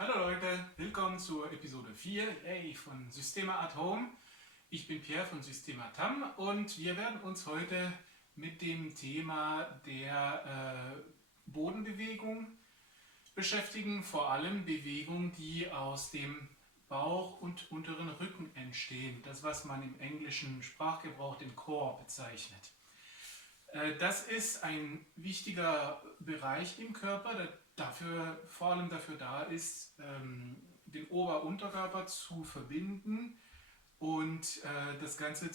Hallo Leute, willkommen zur Episode 4 von Systema at Home. Ich bin Pierre von Systema TAM und wir werden uns heute mit dem Thema der Bodenbewegung beschäftigen, vor allem Bewegungen, die aus dem Bauch und unteren Rücken entstehen. Das, was man im englischen Sprachgebrauch den Core bezeichnet. Das ist ein wichtiger Bereich im Körper, der vor allem dafür da ist, den Ober-Unterkörper zu verbinden und das Ganze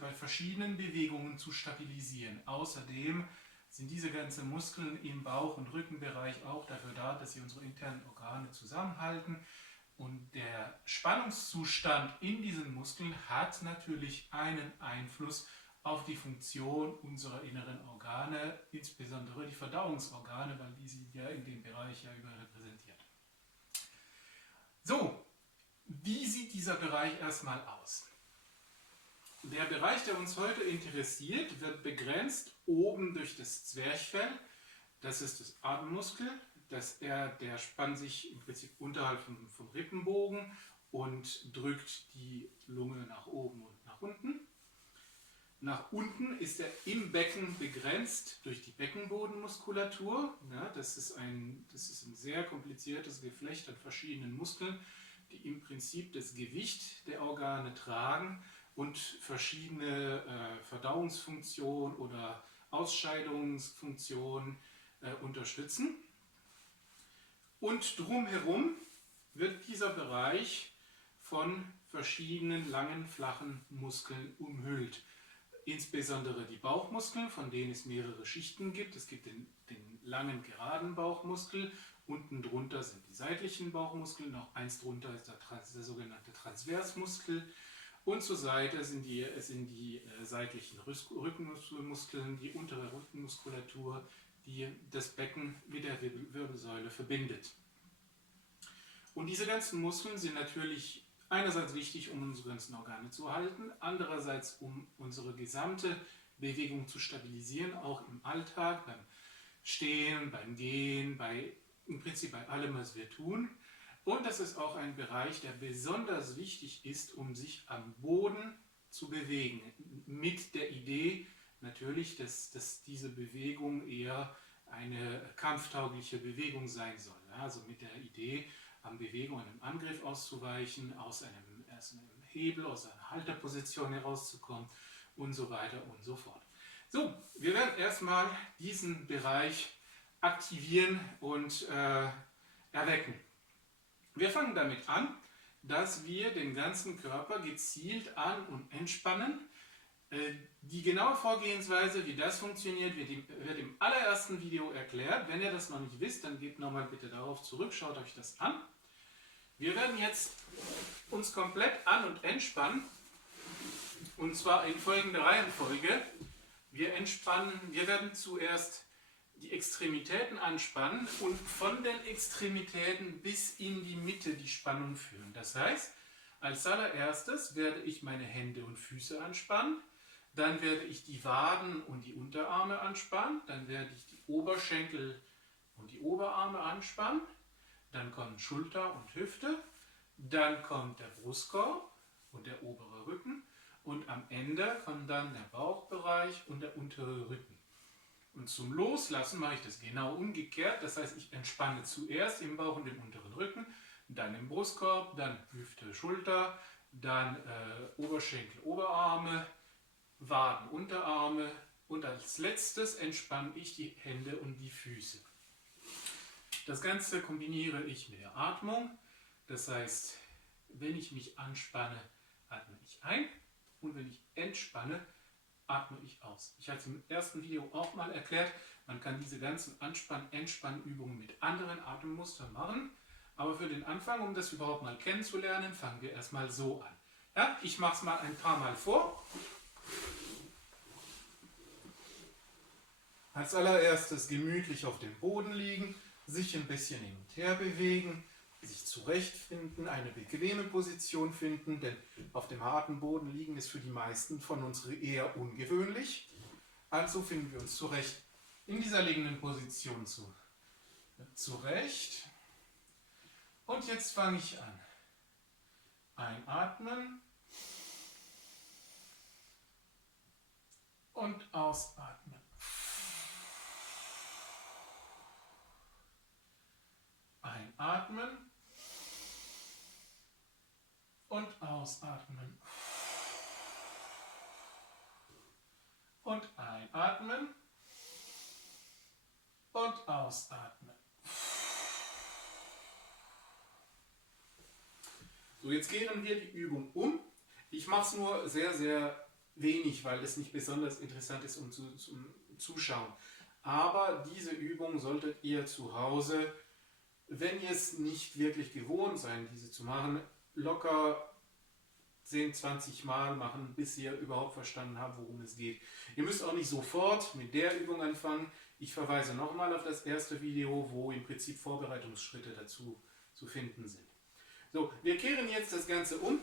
bei verschiedenen Bewegungen zu stabilisieren. Außerdem sind diese ganzen Muskeln im Bauch- und Rückenbereich auch dafür da, dass sie unsere internen Organe zusammenhalten. Und der Spannungszustand in diesen Muskeln hat natürlich einen Einfluss auf die Funktion unserer inneren Organe, insbesondere die Verdauungsorgane, weil die sind ja in dem Bereich ja überrepräsentiert. So, wie sieht dieser Bereich erstmal aus? Der Bereich, der uns heute interessiert, wird begrenzt oben durch das Zwerchfell. Das ist das Atemmuskel. Der spannt sich im Prinzip unterhalb vom Rippenbogen und drückt die Lunge nach oben und nach unten. Nach unten ist er im Becken begrenzt durch die Beckenbodenmuskulatur. Ja, das ist ein sehr kompliziertes Geflecht an verschiedenen Muskeln, die im Prinzip das Gewicht der Organe tragen und verschiedene Verdauungsfunktionen oder Ausscheidungsfunktionen unterstützen. Und drumherum wird dieser Bereich von verschiedenen langen, flachen Muskeln umhüllt. Insbesondere die Bauchmuskeln, von denen es mehrere Schichten gibt. Es gibt den langen, geraden Bauchmuskel. Unten drunter sind die seitlichen Bauchmuskeln. Noch eins drunter ist der sogenannte Transversmuskel. Und zur Seite sind die seitlichen Rückenmuskeln, die untere Rückenmuskulatur, die das Becken mit der Wirbelsäule verbindet. Und diese ganzen Muskeln sind natürlich einerseits wichtig, um unsere ganzen Organe zu halten, andererseits um unsere gesamte Bewegung zu stabilisieren, auch im Alltag, beim Stehen, beim Gehen, im Prinzip bei allem, was wir tun. Und das ist auch ein Bereich, der besonders wichtig ist, um sich am Boden zu bewegen. Mit der Idee natürlich, dass diese Bewegung eher eine kampftaugliche Bewegung sein soll. Also mit der Idee, an Bewegung, einem Angriff auszuweichen, aus einem Hebel, aus einer Halterposition herauszukommen und so weiter und so fort. So, wir werden erstmal diesen Bereich aktivieren und erwecken. Wir fangen damit an, dass wir den ganzen Körper gezielt an- und entspannen. Die genaue Vorgehensweise, wie das funktioniert, wird im allerersten Video erklärt. Wenn ihr das noch nicht wisst, dann geht nochmal bitte darauf zurück, schaut euch das an. Wir werden jetzt uns komplett an- und entspannen, und zwar in folgender Reihenfolge. Wir werden zuerst die Extremitäten anspannen und von den Extremitäten bis in die Mitte die Spannung führen. Das heißt, als allererstes werde ich meine Hände und Füße anspannen, dann werde ich die Waden und die Unterarme anspannen, dann werde ich die Oberschenkel und die Oberarme anspannen, dann kommen Schulter und Hüfte, dann kommt der Brustkorb und der obere Rücken und am Ende kommen dann der Bauchbereich und der untere Rücken. Und zum Loslassen mache ich das genau umgekehrt, das heißt, ich entspanne zuerst im Bauch und im unteren Rücken, dann im Brustkorb, dann Hüfte, Schulter, dann Oberschenkel, Oberarme, Waden, Unterarme und als letztes entspanne ich die Hände und die Füße. Das Ganze kombiniere ich mit der Atmung, das heißt, wenn ich mich anspanne, atme ich ein und wenn ich entspanne, atme ich aus. Ich hatte es im ersten Video auch mal erklärt, man kann diese ganzen Anspann-Entspann-Übungen mit anderen Atemmustern machen, aber für den Anfang, um das überhaupt mal kennenzulernen, fangen wir erstmal so an. Ja, ich mache es mal ein paar Mal vor. Als allererstes gemütlich auf dem Boden liegen, sich ein bisschen hin und her bewegen, sich zurechtfinden, eine bequeme Position finden, denn auf dem harten Boden liegen ist für die meisten von uns eher ungewöhnlich. Also finden wir uns zurecht in dieser liegenden Position zurecht. Und jetzt fange ich an. Einatmen und ausatmen. Einatmen und ausatmen. Und einatmen und ausatmen. So, jetzt kehren wir die Übung um. Ich mache es nur sehr, sehr wenig, weil es nicht besonders interessant ist zum Zuschauen. Aber diese Übung solltet ihr zu Hause, wenn ihr es nicht wirklich gewohnt seid, diese zu machen, locker 10, 20 Mal machen, bis ihr überhaupt verstanden habt, worum es geht. Ihr müsst auch nicht sofort mit der Übung anfangen. Ich verweise nochmal auf das erste Video, wo im Prinzip Vorbereitungsschritte dazu zu finden sind. So, wir kehren jetzt das Ganze um.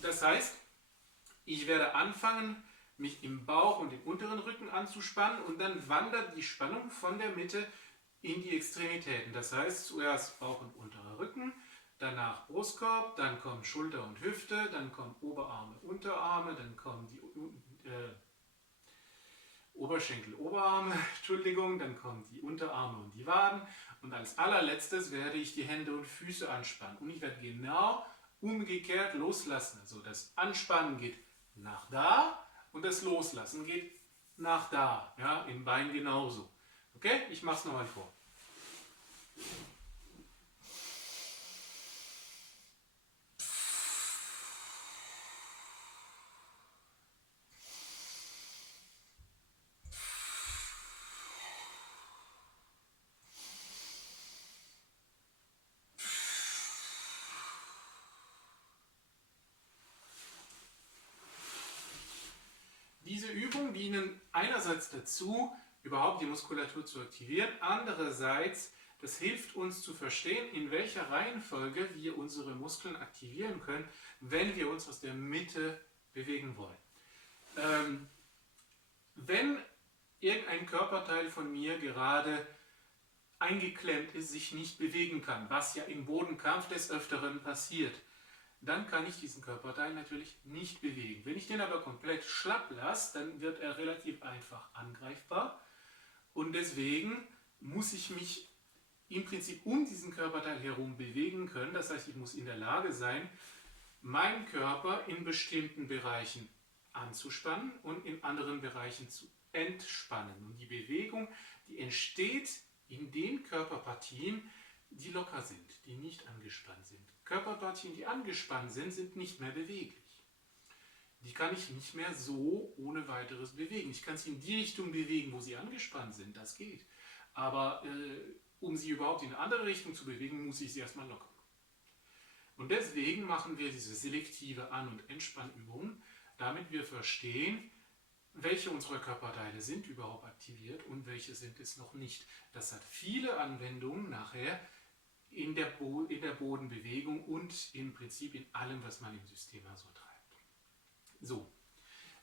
Das heißt, ich werde anfangen, mich im Bauch und im unteren Rücken anzuspannen und dann wandert die Spannung von der Mitte in die Extremitäten. Das heißt, zuerst Bauch und unterer Rücken, danach Brustkorb, dann kommen Schulter und Hüfte, dann kommen Oberarme, Unterarme, dann kommen die Oberschenkel, Oberarme, Entschuldigung, dann kommen die Unterarme und die Waden und als allerletztes werde ich die Hände und Füße anspannen und ich werde genau umgekehrt loslassen. Also das Anspannen geht nach da und das Loslassen geht nach da, ja, im Bein genauso. Okay, ich mache es nochmal vor. Diese Übungen dienen einerseits dazu, überhaupt die Muskulatur zu aktivieren, andererseits, das hilft uns zu verstehen, in welcher Reihenfolge wir unsere Muskeln aktivieren können, wenn wir uns aus der Mitte bewegen wollen. Wenn irgendein Körperteil von mir gerade eingeklemmt ist, sich nicht bewegen kann, was ja im Bodenkampf des Öfteren passiert, dann kann ich diesen Körperteil natürlich nicht bewegen. Wenn ich den aber komplett schlapp lasse, dann wird er relativ einfach angreifbar und deswegen muss ich mich im Prinzip um diesen Körperteil herum bewegen können. Das heißt, ich muss in der Lage sein, meinen Körper in bestimmten Bereichen anzuspannen und in anderen Bereichen zu entspannen. Und die Bewegung, die entsteht in den Körperpartien, die locker sind, die nicht angespannt sind. Körperpartien, die angespannt sind, sind nicht mehr beweglich. Die kann ich nicht mehr so ohne weiteres bewegen. Ich kann sie in die Richtung bewegen, wo sie angespannt sind, das geht. Aber um sie überhaupt in eine andere Richtung zu bewegen, muss ich sie erstmal lockern. Und deswegen machen wir diese selektive An- und Entspannübungen, damit wir verstehen, welche unserer Körperteile sind überhaupt aktiviert und welche sind es noch nicht. Das hat viele Anwendungen nachher in der Bodenbewegung und im Prinzip in allem, was man im System so treibt. So,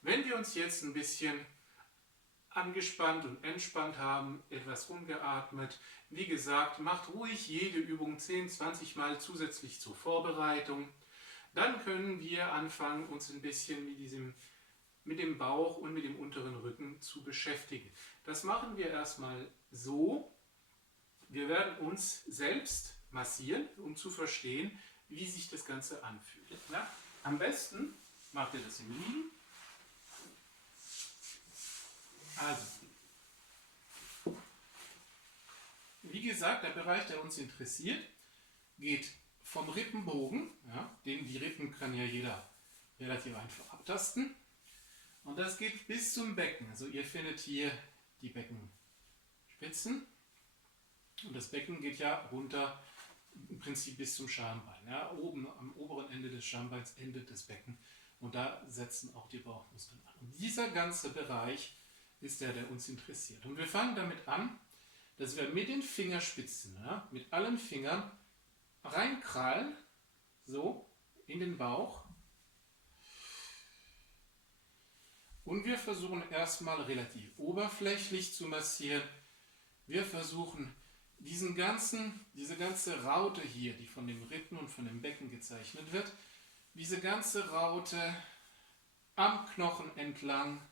wenn wir uns jetzt ein bisschen angespannt und entspannt haben, etwas rumgeatmet, wie gesagt, macht ruhig jede Übung 10, 20 Mal zusätzlich zur Vorbereitung. Dann können wir anfangen, uns ein bisschen mit dem Bauch und mit dem unteren Rücken zu beschäftigen. Das machen wir erstmal so. Wir werden uns selbst massieren, um zu verstehen, wie sich das Ganze anfühlt. Ja? Am besten macht ihr das im Liegen. Also, wie gesagt, der Bereich, der uns interessiert, geht vom Rippenbogen, ja, die Rippen kann ja jeder relativ einfach abtasten, und das geht bis zum Becken. Also ihr findet hier die Beckenspitzen und das Becken geht ja runter im Prinzip bis zum Schambein. Ja, oben am oberen Ende des Schambeins endet das Becken und da setzen auch die Bauchmuskeln an. Und dieser ganze Bereich ist der uns interessiert. Und wir fangen damit an, dass wir mit den Fingerspitzen, ja, mit allen Fingern reinkrallen, so in den Bauch. Und wir versuchen erstmal relativ oberflächlich zu massieren. Wir versuchen diese ganze Raute hier, die von dem Rippen und von dem Becken gezeichnet wird, diese ganze Raute am Knochen entlang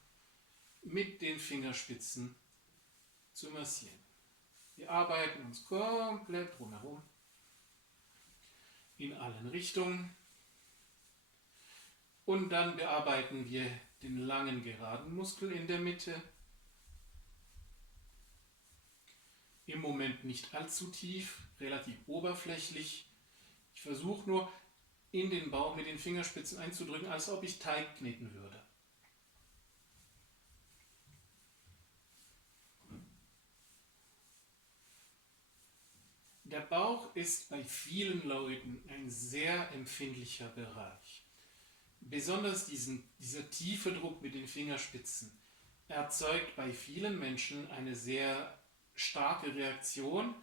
mit den Fingerspitzen zu massieren. Wir arbeiten uns komplett drumherum, in allen Richtungen, und dann bearbeiten wir den langen geraden Muskel in der Mitte. Im Moment nicht allzu tief, relativ oberflächlich. Ich versuche nur in den Bauch mit den Fingerspitzen einzudrücken, als ob ich Teig kneten würde. Der Bauch ist bei vielen Leuten ein sehr empfindlicher Bereich. Besonders dieser tiefe Druck mit den Fingerspitzen erzeugt bei vielen Menschen eine sehr starke Reaktion.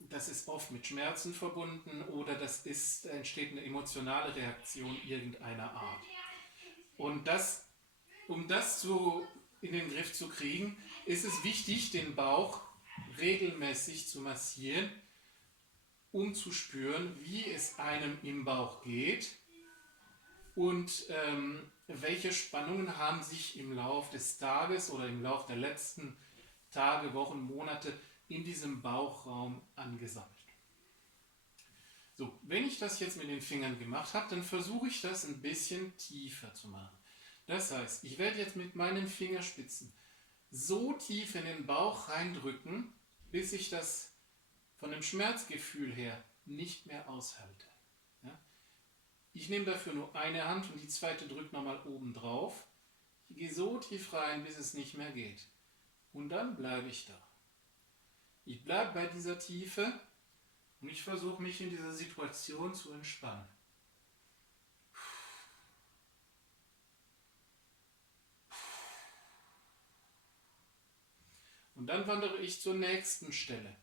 Das ist oft mit Schmerzen verbunden oder entsteht eine emotionale Reaktion irgendeiner Art. Und um das in den Griff zu kriegen, ist es wichtig, den Bauch regelmäßig zu massieren, um zu spüren, wie es einem im Bauch geht und welche Spannungen haben sich im Lauf des Tages oder im Lauf der letzten Tage, Wochen, Monate in diesem Bauchraum angesammelt. So, wenn ich das jetzt mit den Fingern gemacht habe, dann versuche ich das ein bisschen tiefer zu machen. Das heißt, ich werde jetzt mit meinen Fingerspitzen so tief in den Bauch reindrücken, bis ich das von dem Schmerzgefühl her nicht mehr aushalte. Ja? Ich nehme dafür nur eine Hand und die zweite drückt nochmal oben drauf. Ich gehe so tief rein, bis es nicht mehr geht. Und dann bleibe ich da. Ich bleibe bei dieser Tiefe und ich versuche mich in dieser Situation zu entspannen. Und dann wandere ich zur nächsten Stelle.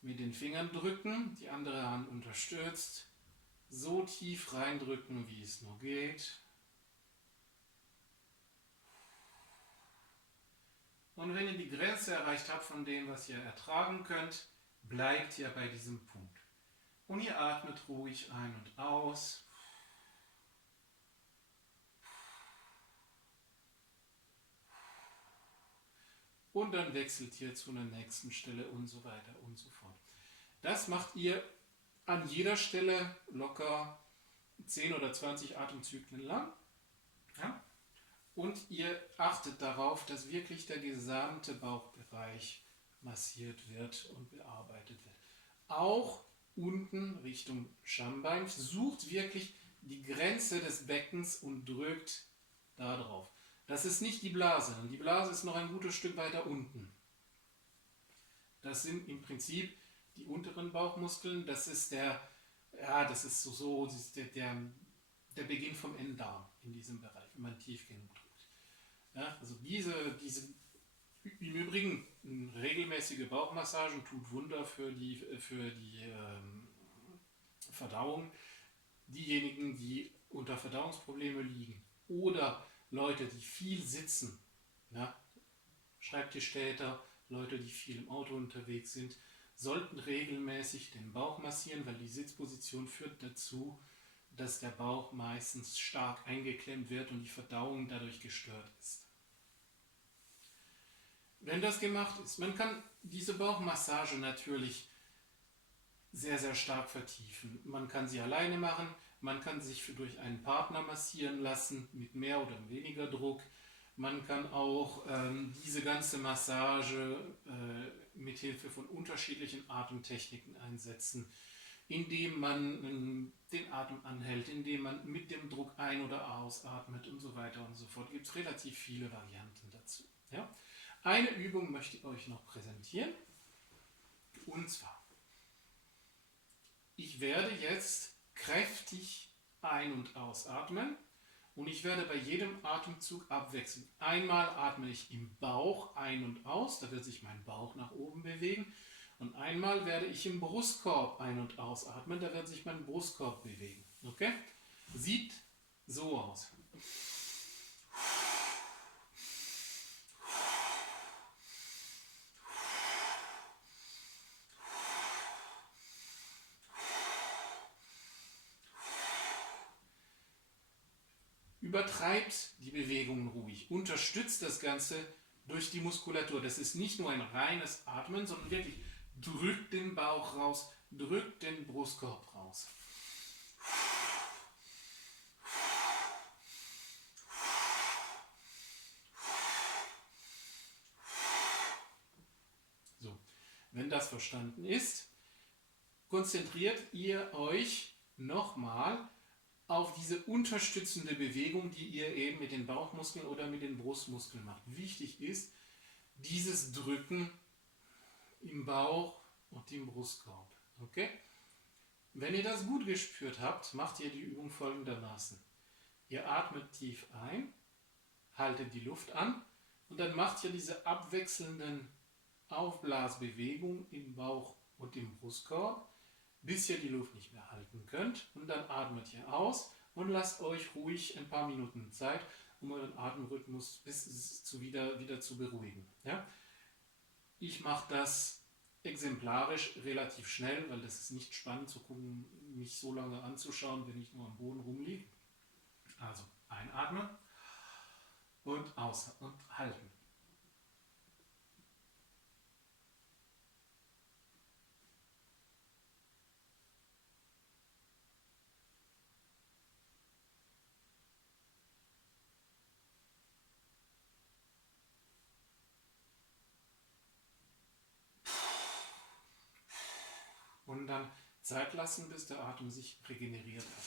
Mit den Fingern drücken, die andere Hand unterstützt, so tief reindrücken, wie es nur geht. Und wenn ihr die Grenze erreicht habt von dem, was ihr ertragen könnt, bleibt ihr bei diesem Punkt. Und ihr atmet ruhig ein und aus. Und dann wechselt ihr zu der nächsten Stelle und so weiter und so fort. Das macht ihr an jeder Stelle locker 10 oder 20 Atemzyklen lang. Ja? Und ihr achtet darauf, dass wirklich der gesamte Bauchbereich massiert wird und bearbeitet wird. Auch unten Richtung Schambein. Sucht wirklich die Grenze des Beckens und drückt da drauf. Das ist nicht die Blase. Die Blase ist noch ein gutes Stück weiter unten. Das sind im Prinzip die unteren Bauchmuskeln. Das ist der Beginn vom Enddarm in diesem Bereich, wenn man tief genug drückt. Ja, also im Übrigen regelmäßige Bauchmassagen tut Wunder für die Verdauung. Diejenigen, die unter Verdauungsproblemen liegen oder Leute, die viel sitzen, ja, Schreibtischtäter, Leute, die viel im Auto unterwegs sind, sollten regelmäßig den Bauch massieren, weil die Sitzposition führt dazu, dass der Bauch meistens stark eingeklemmt wird und die Verdauung dadurch gestört ist. Wenn das gemacht ist, man kann diese Bauchmassage natürlich sehr, sehr stark vertiefen. Man kann sie alleine machen, man kann sich durch einen Partner massieren lassen mit mehr oder weniger Druck. Man kann auch diese ganze Massage mit Hilfe von unterschiedlichen Atemtechniken einsetzen, indem man den Atem anhält, indem man mit dem Druck ein- oder ausatmet und so weiter und so fort. Es gibt relativ viele Varianten dazu. Ja? Eine Übung möchte ich euch noch präsentieren, und zwar, ich werde jetzt kräftig ein- und ausatmen und ich werde bei jedem Atemzug abwechseln. Einmal atme ich im Bauch ein und aus, da wird sich mein Bauch nach oben bewegen, und einmal werde ich im Brustkorb ein- und ausatmen, da wird sich mein Brustkorb bewegen. Okay? Sieht so aus. übertreibt die Bewegungen ruhig, unterstützt das Ganze durch die Muskulatur. Das ist nicht nur ein reines Atmen, sondern wirklich drückt den Bauch raus, drückt den Brustkorb raus. So, wenn das verstanden ist, konzentriert ihr euch nochmal auf diese unterstützende Bewegung, die ihr eben mit den Bauchmuskeln oder mit den Brustmuskeln macht. Wichtig ist dieses Drücken im Bauch und im Brustkorb. Okay? Wenn ihr das gut gespürt habt, macht ihr die Übung folgendermaßen. Ihr atmet tief ein, haltet die Luft an und dann macht ihr diese abwechselnden Aufblasbewegungen im Bauch und im Brustkorb, bis ihr die Luft nicht mehr halten könnt, und dann atmet ihr aus und lasst euch ruhig ein paar Minuten Zeit, um euren Atemrhythmus wieder zu beruhigen. Ja? Ich mache das exemplarisch relativ schnell, weil das ist nicht spannend zu gucken, mich so lange anzuschauen, wenn ich nur am Boden rumliege. Also einatmen und aus und halten. Und dann Zeit lassen, bis der Atem sich regeneriert hat.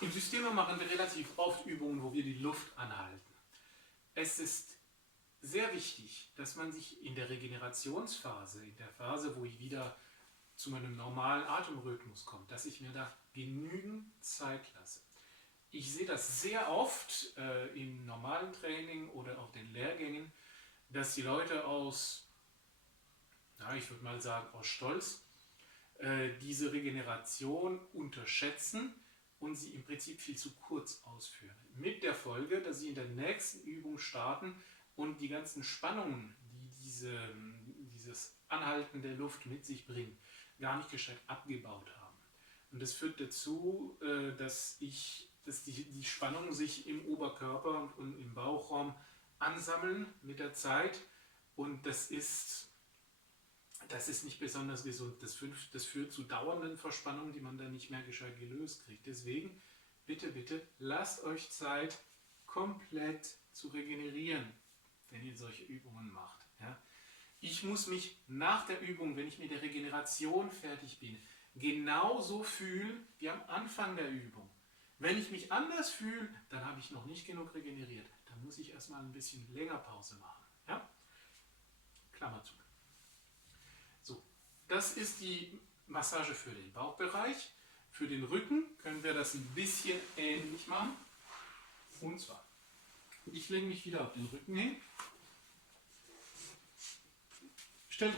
Im System machen wir relativ oft Übungen, wo wir die Luft anhalten. Es ist sehr wichtig, dass man sich in der Regenerationsphase, in der Phase, wo ich wieder zu meinem normalen Atemrhythmus komme, dass ich mir da genügend Zeit lasse. Ich sehe das sehr oft im normalen Training oder auf den Lehrgängen, dass die Leute ich würde mal sagen, aus Stolz, diese Regeneration unterschätzen und sie im Prinzip viel zu kurz ausführen. Mit der Folge, dass sie in der nächsten Übung starten und die ganzen Spannungen, die dieses Anhalten der Luft mit sich bringt, gar nicht gescheit abgebaut haben. Und das führt dazu, dass die Spannungen sich im Oberkörper und im Bauchraum ansammeln mit der Zeit, und das ist nicht besonders gesund. Das führt zu dauernden Verspannungen, die man dann nicht mehr gescheit gelöst kriegt. Deswegen, bitte, bitte, lasst euch Zeit, komplett zu regenerieren, wenn ihr solche Übungen macht. Ja? Ich muss mich nach der Übung, wenn ich mit der Regeneration fertig bin, genauso fühlen wie am Anfang der Übung. Wenn ich mich anders fühle, dann habe ich noch nicht genug regeneriert. Dann muss ich erstmal ein bisschen länger Pause machen. Ja? Klammer zu. So, das ist die Massage für den Bauchbereich. Für den Rücken können wir das ein bisschen ähnlich machen. Und zwar, ich lege mich wieder auf den Rücken hin. Stellt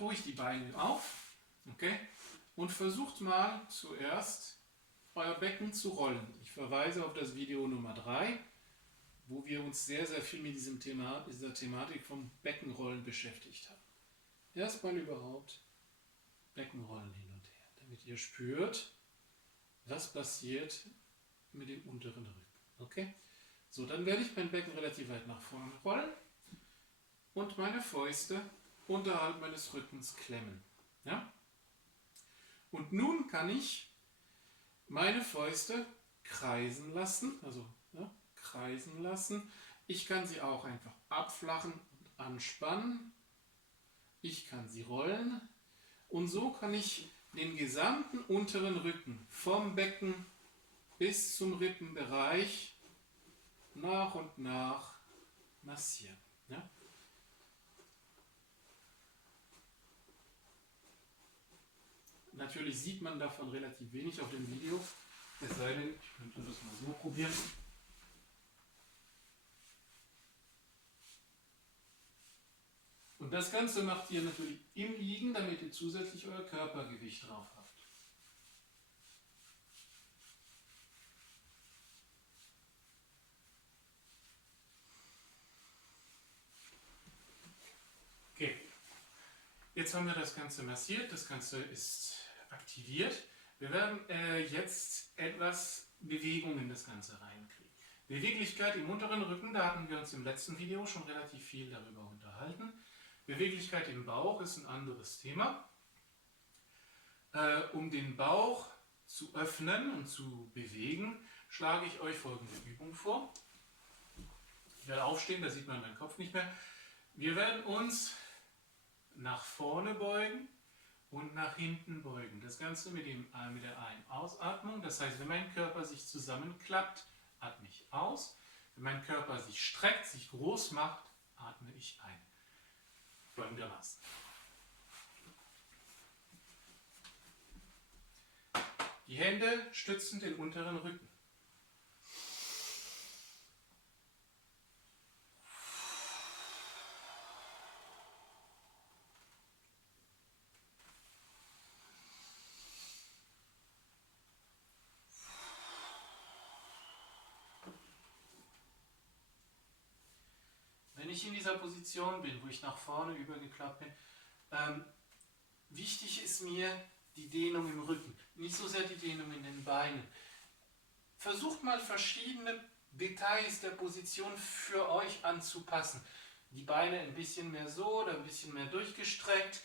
ruhig die Beine auf. Okay? Und versucht mal zuerst euer Becken zu rollen. Ich verweise auf das Video Nummer 3, wo wir uns sehr, sehr viel mit dieser Thematik vom Beckenrollen beschäftigt haben. Erstmal überhaupt Beckenrollen hin und her, damit ihr spürt, was passiert mit dem unteren Rücken. Okay? So, dann werde ich mein Becken relativ weit nach vorne rollen und meine Fäuste unterhalb meines Rückens klemmen. Ja? Und nun kann ich meine Fäuste kreisen lassen, kreisen lassen. Ich kann sie auch einfach abflachen und anspannen. Ich kann sie rollen. Und so kann ich den gesamten unteren Rücken vom Becken bis zum Rippenbereich nach und nach massieren. Ja? Natürlich sieht man davon relativ wenig auf dem Video, es sei denn, ich könnte das mal so probieren. Und das Ganze macht ihr natürlich im Liegen, damit ihr zusätzlich euer Körpergewicht drauf habt. Okay, jetzt haben wir das Ganze massiert, das Ganze ist aktiviert. Wir werden jetzt etwas Bewegung in das Ganze reinkriegen. Beweglichkeit im unteren Rücken, da hatten wir uns im letzten Video schon relativ viel darüber unterhalten. Beweglichkeit im Bauch ist ein anderes Thema. Um den Bauch zu öffnen und zu bewegen, schlage ich euch folgende Übung vor. Ich werde aufstehen, da sieht man meinen Kopf nicht mehr. Wir werden uns nach vorne beugen und nach hinten beugen. Das Ganze mit der Ein-Ausatmung. Das heißt, wenn mein Körper sich zusammenklappt, atme ich aus. Wenn mein Körper sich streckt, sich groß macht, atme ich ein. Folgendermaßen. Die Hände stützen den unteren Rücken. Wenn ich in dieser Position bin, wo ich nach vorne übergeklappt bin, wichtig ist mir die Dehnung im Rücken, nicht so sehr die Dehnung in den Beinen. Versucht mal verschiedene Details der Position für euch anzupassen. Die Beine ein bisschen mehr so oder ein bisschen mehr durchgestreckt,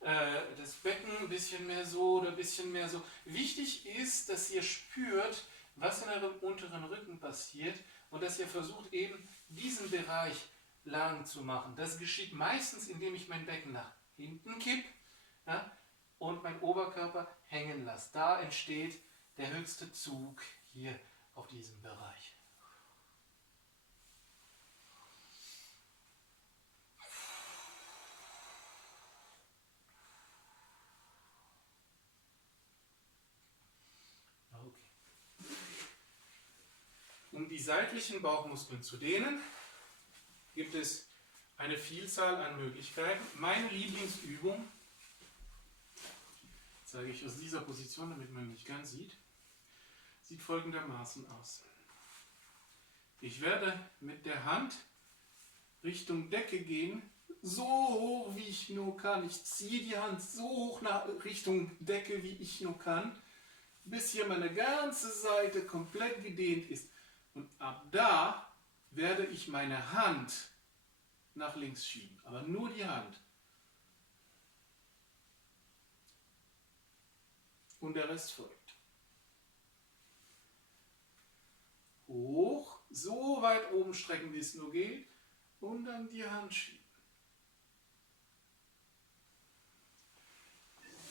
das Becken ein bisschen mehr so oder ein bisschen mehr so. Wichtig ist, dass ihr spürt, was in eurem unteren Rücken passiert und dass ihr versucht, eben diesen Bereich lang zu machen. Das geschieht meistens, indem ich mein Becken nach hinten kippe, ja, und meinen Oberkörper hängen lasse. Da entsteht der höchste Zug hier auf diesem Bereich. Okay. Um die seitlichen Bauchmuskeln zu dehnen, gibt es eine Vielzahl an Möglichkeiten. Meine Lieblingsübung zeige ich aus dieser Position, damit man mich ganz sieht, sieht folgendermaßen aus. Ich werde mit der Hand Richtung Decke gehen, so hoch wie ich nur kann. Ich ziehe die Hand so hoch nach Richtung Decke, wie ich nur kann, bis hier meine ganze Seite komplett gedehnt ist. Und ab da werde ich meine Hand nach links schieben, aber nur die Hand. Und der Rest folgt. Hoch, so weit oben strecken, wie es nur geht, und dann die Hand schieben.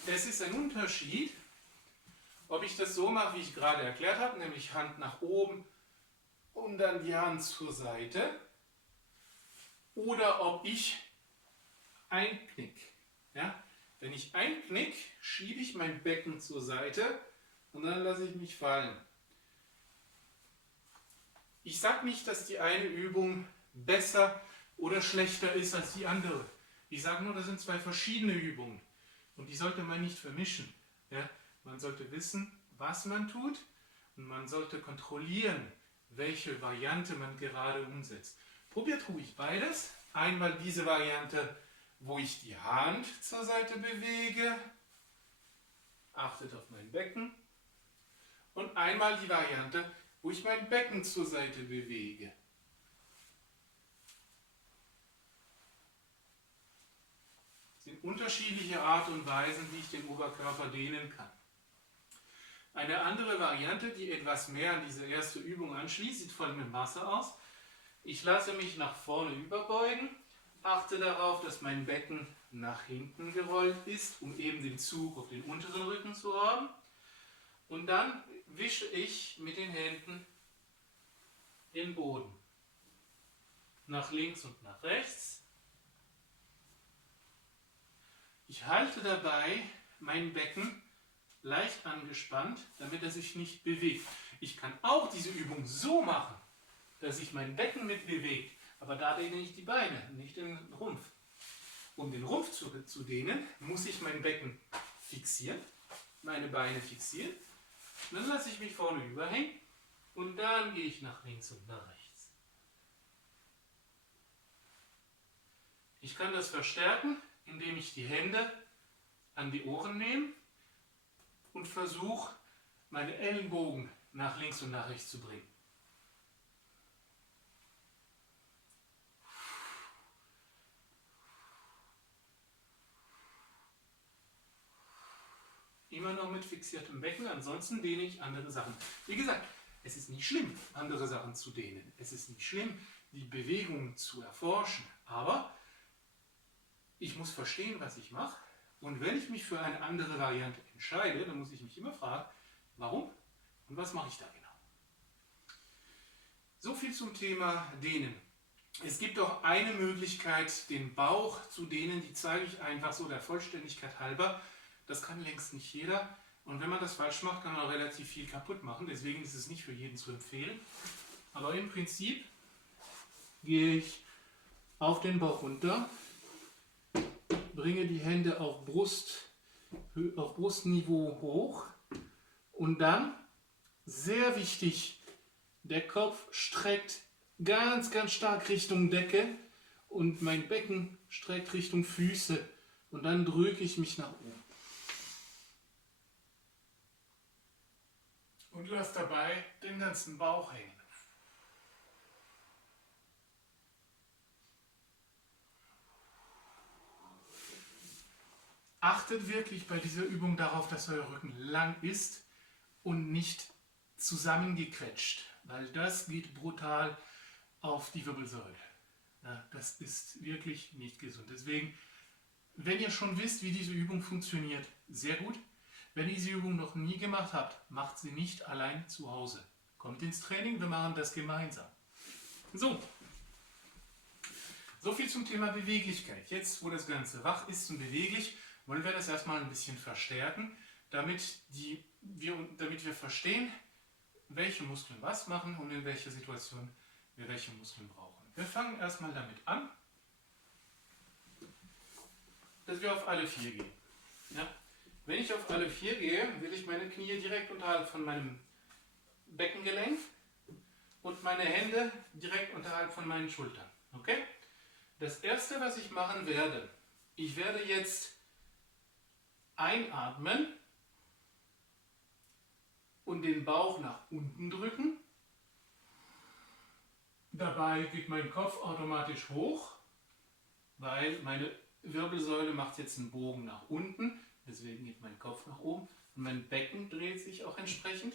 Es ist ein Unterschied, ob ich das so mache, wie ich gerade erklärt habe, nämlich Hand nach oben und dann die Hand zur Seite, oder ob ich einknick. Ja? Wenn ich einknick, schiebe ich mein Becken zur Seite und dann lasse ich mich fallen. Ich sage nicht, dass die eine Übung besser oder schlechter ist als die andere. Ich sage nur, das sind zwei verschiedene Übungen und die sollte man nicht vermischen. Ja? Man sollte wissen, was man tut und man sollte kontrollieren, welche Variante man gerade umsetzt. Probiert ruhig beides. Einmal diese Variante, wo ich die Hand zur Seite bewege, achtet auf mein Becken, und einmal die Variante, wo ich mein Becken zur Seite bewege. Es sind unterschiedliche Art und Weisen, wie ich den Oberkörper dehnen kann. Eine andere Variante, die etwas mehr an diese erste Übung anschließt, sieht folgendermaßen aus. Ich lasse mich nach vorne überbeugen, achte darauf, dass mein Becken nach hinten gerollt ist, um eben den Zug auf den unteren Rücken zu haben. Und dann wische ich mit den Händen den Boden. Nach links und nach rechts. Ich halte dabei mein Becken leicht angespannt, damit er sich nicht bewegt. Ich kann auch diese Übung so machen, dass sich mein Becken mit bewegt, aber da dehne ich die Beine, nicht den Rumpf. Um den Rumpf zu dehnen, muss ich mein Becken fixieren, meine Beine fixieren, dann lasse ich mich vorne überhängen und dann gehe ich nach links und nach rechts. Ich kann das verstärken, indem ich die Hände an die Ohren nehme und versuche, meine Ellenbogen nach links und nach rechts zu bringen. Immer noch mit fixiertem Becken, ansonsten dehne ich andere Sachen. Wie gesagt, es ist nicht schlimm, andere Sachen zu dehnen. Es ist nicht schlimm, die Bewegung zu erforschen. Aber ich muss verstehen, was ich mache. Und wenn ich mich für eine andere Variante entscheide, dann muss ich mich immer fragen, warum und was mache ich da genau. So viel zum Thema Dehnen. Es gibt auch eine Möglichkeit, den Bauch zu dehnen, die zeige ich einfach so der Vollständigkeit halber. Das kann längst nicht jeder. Und wenn man das falsch macht, kann man auch relativ viel kaputt machen. Deswegen ist es nicht für jeden zu empfehlen. Aber im Prinzip gehe ich auf den Bauch runter, bringe die Hände auf Brustniveau hoch und dann, sehr wichtig, der Kopf streckt ganz, ganz stark Richtung Decke und mein Becken streckt Richtung Füße und dann drücke ich mich nach oben. Und lasse dabei den ganzen Bauch hängen. Achtet wirklich bei dieser Übung darauf, dass euer Rücken lang ist und nicht zusammengequetscht, weil das geht brutal auf die Wirbelsäule. Ja, das ist wirklich nicht gesund. Deswegen, wenn ihr schon wisst, wie diese Übung funktioniert, sehr gut. Wenn ihr diese Übung noch nie gemacht habt, macht sie nicht allein zu Hause. Kommt ins Training, wir machen das gemeinsam. So viel zum Thema Beweglichkeit. Jetzt, wo das Ganze wach ist und beweglich, wollen wir das erstmal ein bisschen verstärken, damit wir verstehen, welche Muskeln was machen und in welcher Situation wir welche Muskeln brauchen. Wir fangen erstmal damit an, dass wir auf alle vier gehen. Ja? Wenn ich auf alle vier gehe, will ich meine Knie direkt unterhalb von meinem Beckengelenk und meine Hände direkt unterhalb von meinen Schultern. Okay? Das erste, was ich machen werde, ich werde jetzt einatmen und den Bauch nach unten drücken. Dabei geht mein Kopf automatisch hoch, weil meine Wirbelsäule macht jetzt einen Bogen nach unten. Deswegen geht mein Kopf nach oben und mein Becken dreht sich auch entsprechend.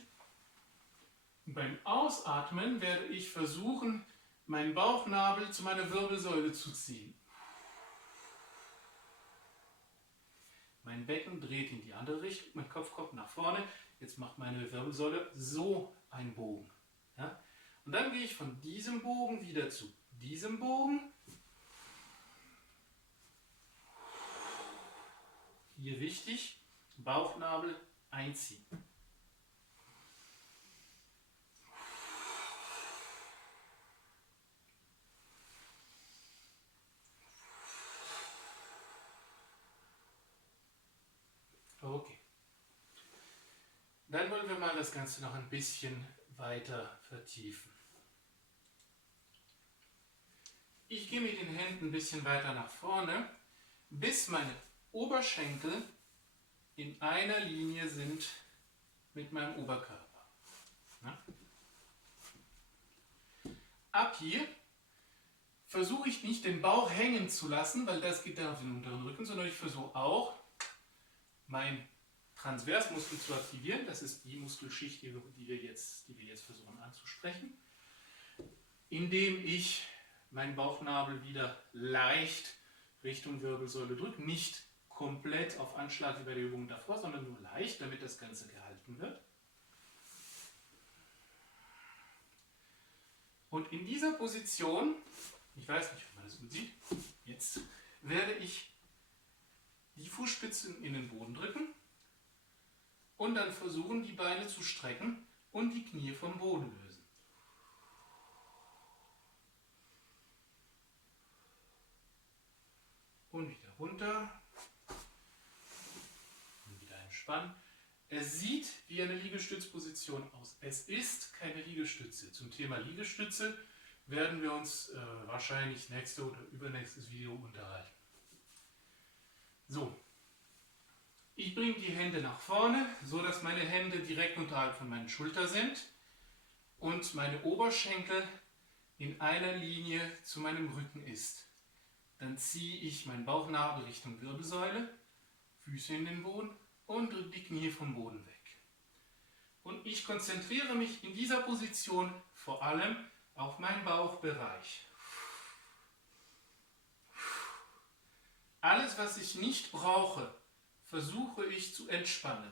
Und beim Ausatmen werde ich versuchen, meinen Bauchnabel zu meiner Wirbelsäule zu ziehen. Mein Becken dreht in die andere Richtung, mein Kopf kommt nach vorne. Jetzt macht meine Wirbelsäule so einen Bogen. Ja? Und dann gehe ich von diesem Bogen wieder zu diesem Bogen. Hier wichtig, Bauchnabel einziehen. Okay. Dann wollen wir mal das Ganze noch ein bisschen weiter vertiefen. Ich gehe mit den Händen ein bisschen weiter nach vorne, bis meine Oberschenkel in einer Linie sind mit meinem Oberkörper. Ja? Ab hier versuche ich nicht den Bauch hängen zu lassen, weil das geht dann auf den unteren Rücken, sondern ich versuche auch, meinen Transversmuskel zu aktivieren. Das ist die Muskelschicht, die wir jetzt versuchen anzusprechen, indem ich meinen Bauchnabel wieder leicht Richtung Wirbelsäule drücke. Nicht komplett auf Anschlag wie bei der Übung davor, sondern nur leicht, damit das Ganze gehalten wird. Und in dieser Position, ich weiß nicht, ob man das gut sieht, jetzt werde ich die Fußspitzen in den Boden drücken und dann versuchen, die Beine zu strecken und die Knie vom Boden lösen. Und wieder runter und wieder entspannen. Es sieht wie eine Liegestützposition aus. Es ist keine Liegestütze. Zum Thema Liegestütze werden wir uns wahrscheinlich nächste oder übernächstes Video unterhalten. So, Ich bringe die Hände nach vorne, so dass meine Hände direkt unterhalb von meinen Schultern sind und meine Oberschenkel in einer Linie zu meinem Rücken ist. Dann ziehe ich meinen Bauchnabel Richtung Wirbelsäule, Füße in den Boden und drücke die Knie vom Boden weg. Und ich konzentriere mich in dieser Position vor allem auf meinen Bauchbereich. Alles, was ich nicht brauche, versuche ich zu entspannen.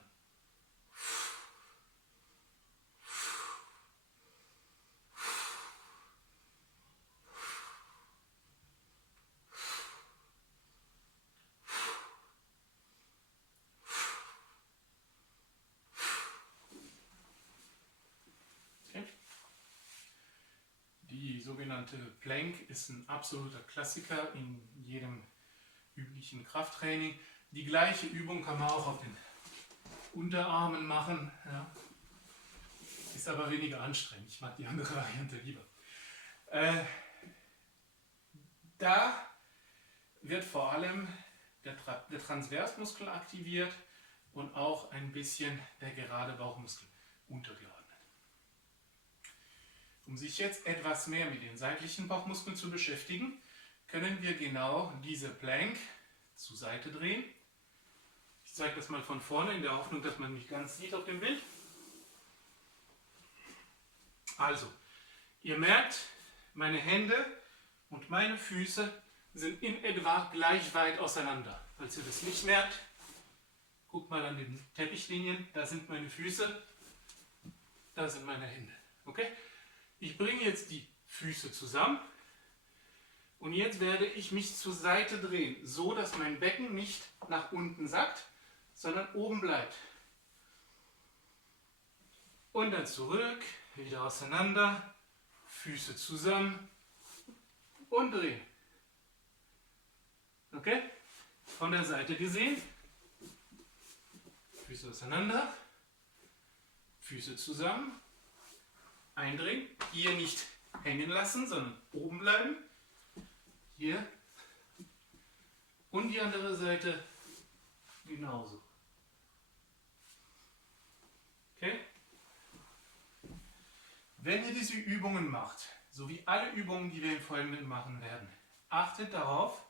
Die sogenannte Plank ist ein absoluter Klassiker in jedem üblichen Krafttraining. Die gleiche Übung kann man auch auf den Unterarmen machen. Ja. Ist aber weniger anstrengend. Ich mag die andere Variante lieber. Da wird vor allem der Transversmuskel aktiviert und auch ein bisschen der gerade Bauchmuskel untergeordnet. Um sich jetzt etwas mehr mit den seitlichen Bauchmuskeln zu beschäftigen, können wir genau diese Plank zur Seite drehen. Ich zeige das mal von vorne in der Hoffnung, dass man mich ganz sieht auf dem Bild. Also, ihr merkt, meine Hände und meine Füße sind in etwa gleich weit auseinander. Falls ihr das nicht merkt, guckt mal an den Teppichlinien, da sind meine Füße, da sind meine Hände. Okay? Ich bringe jetzt die Füße zusammen und jetzt werde ich mich zur Seite drehen, so dass mein Becken nicht nach unten sackt, sondern oben bleibt. Und dann zurück, wieder auseinander, Füße zusammen und drehen. Okay? Von der Seite gesehen, Füße auseinander, Füße zusammen, eindrehen, hier nicht hängen lassen, sondern oben bleiben, hier und die andere Seite genauso. Okay? Wenn ihr diese Übungen macht, so wie alle Übungen, die wir im Folgenden machen werden, achtet darauf,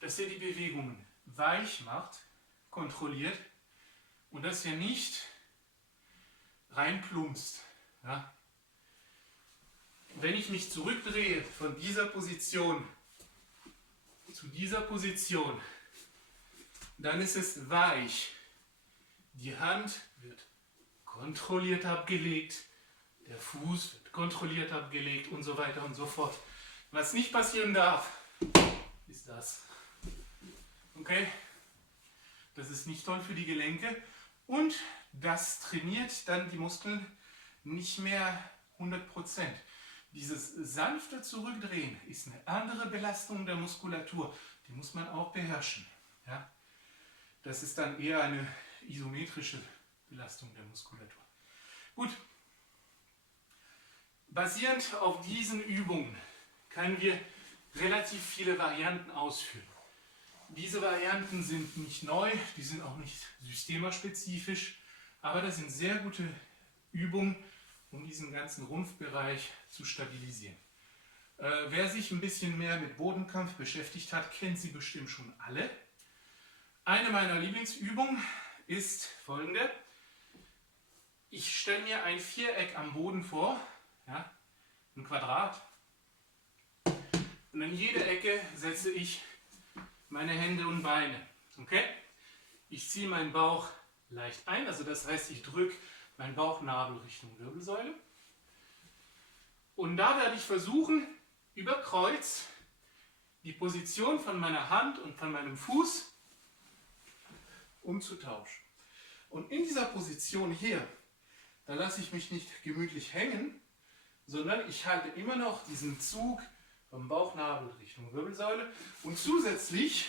dass ihr die Bewegungen weich macht, kontrolliert und dass ihr nicht reinplumpst. Ja? Wenn ich mich zurückdrehe von dieser Position zu dieser Position, dann ist es weich. Die Hand wird kontrolliert abgelegt, der Fuß wird kontrolliert abgelegt und so weiter und so fort. Was nicht passieren darf, ist das. Okay? Das ist nicht toll für die Gelenke und das trainiert dann die Muskeln nicht mehr 100%. Dieses sanfte Zurückdrehen ist eine andere Belastung der Muskulatur. Die muss man auch beherrschen. Ja? Das ist dann eher eine isometrische Belastung der Muskulatur. Gut. Basierend auf diesen Übungen können wir relativ viele Varianten ausführen. Diese Varianten sind nicht neu, die sind auch nicht systemaspezifisch, aber das sind sehr gute Übungen, um diesen ganzen Rumpfbereich zu stabilisieren. Wer sich ein bisschen mehr mit Bodenkampf beschäftigt hat, kennt sie bestimmt schon alle. Eine meiner Lieblingsübungen ist folgende. Ich stelle mir ein Viereck am Boden vor, ja, ein Quadrat. Und an jede Ecke setze ich meine Hände und Beine. Okay? Ich ziehe meinen Bauch leicht ein, also das heißt, ich drücke meinen Bauchnabel Richtung Wirbelsäule. Und da werde ich versuchen, über Kreuz die Position von meiner Hand und von meinem Fuß umzutauschen. Und in dieser Position hier, da lasse ich mich nicht gemütlich hängen, sondern ich halte immer noch diesen Zug vom Bauchnabel Richtung Wirbelsäule und zusätzlich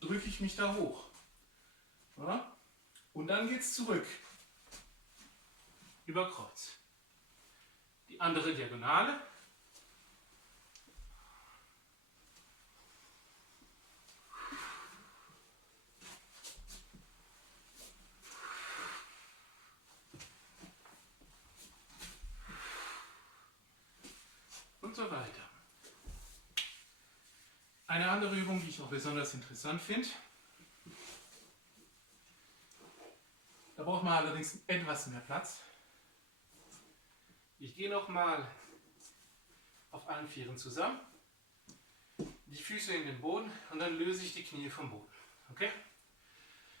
drücke ich mich da hoch. Ja? Und dann geht es zurück. Über Kreuz. Die andere Diagonale. Eine andere Übung, die ich auch besonders interessant finde, da braucht man allerdings etwas mehr Platz. Ich gehe nochmal auf allen Vieren zusammen, die Füße in den Boden und dann löse ich die Knie vom Boden. Okay?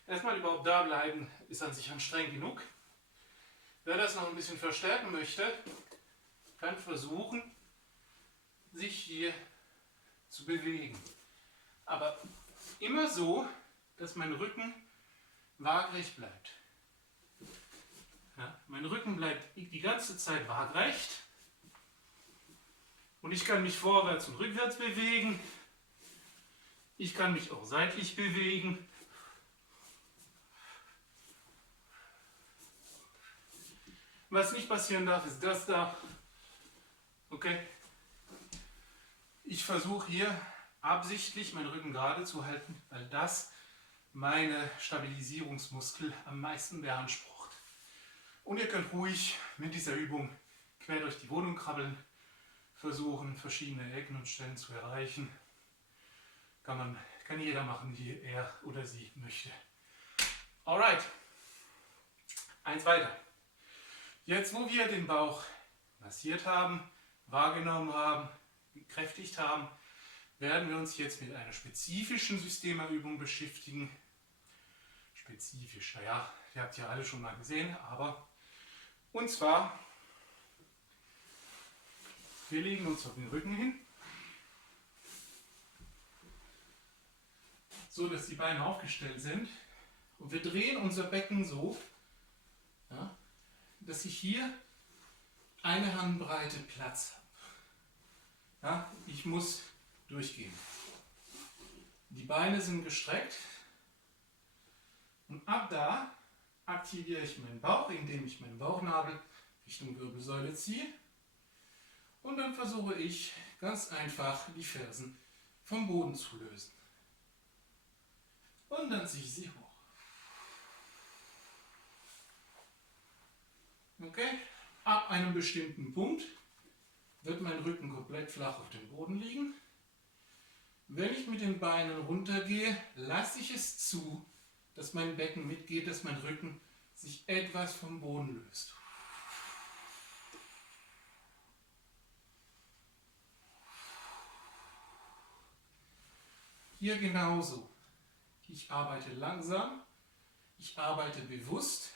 Erstmal überhaupt da bleiben ist an sich anstrengend genug. Wer das noch ein bisschen verstärken möchte, kann versuchen, sich hier zu bewegen. Aber immer so, dass mein Rücken waagerecht bleibt. Ja, mein Rücken bleibt die ganze Zeit waagerecht und ich kann mich vorwärts und rückwärts bewegen. Ich kann mich auch seitlich bewegen. Was nicht passieren darf, ist das da. Okay? Ich versuche hier absichtlich meinen Rücken gerade zu halten, weil das meine Stabilisierungsmuskel am meisten beansprucht. Und ihr könnt ruhig mit dieser Übung quer durch die Wohnung krabbeln, versuchen verschiedene Ecken und Stellen zu erreichen. Kann jeder machen, wie er oder sie möchte. Alright, eins weiter. Jetzt, wo wir den Bauch massiert haben, wahrgenommen haben, gekräftigt haben, werden wir uns jetzt mit einer spezifischen Systemerübung beschäftigen. Spezifisch, naja, ihr habt ja alle schon mal gesehen, aber und zwar, wir legen uns auf den Rücken hin, so dass die Beine aufgestellt sind und wir drehen unser Becken so, ja, dass ich hier eine Handbreite Platz habe. Ja, ich muss durchgehen. Die Beine sind gestreckt und ab da aktiviere ich meinen Bauch, indem ich meinen Bauchnabel Richtung Wirbelsäule ziehe und dann versuche ich ganz einfach die Fersen vom Boden zu lösen. Und dann ziehe ich sie hoch. Okay? Ab einem bestimmten Punkt wird mein Rücken komplett flach auf dem Boden liegen. Wenn ich mit den Beinen runtergehe, lasse ich es zu, dass mein Becken mitgeht, dass mein Rücken sich etwas vom Boden löst. Hier genauso. Ich arbeite langsam, ich arbeite bewusst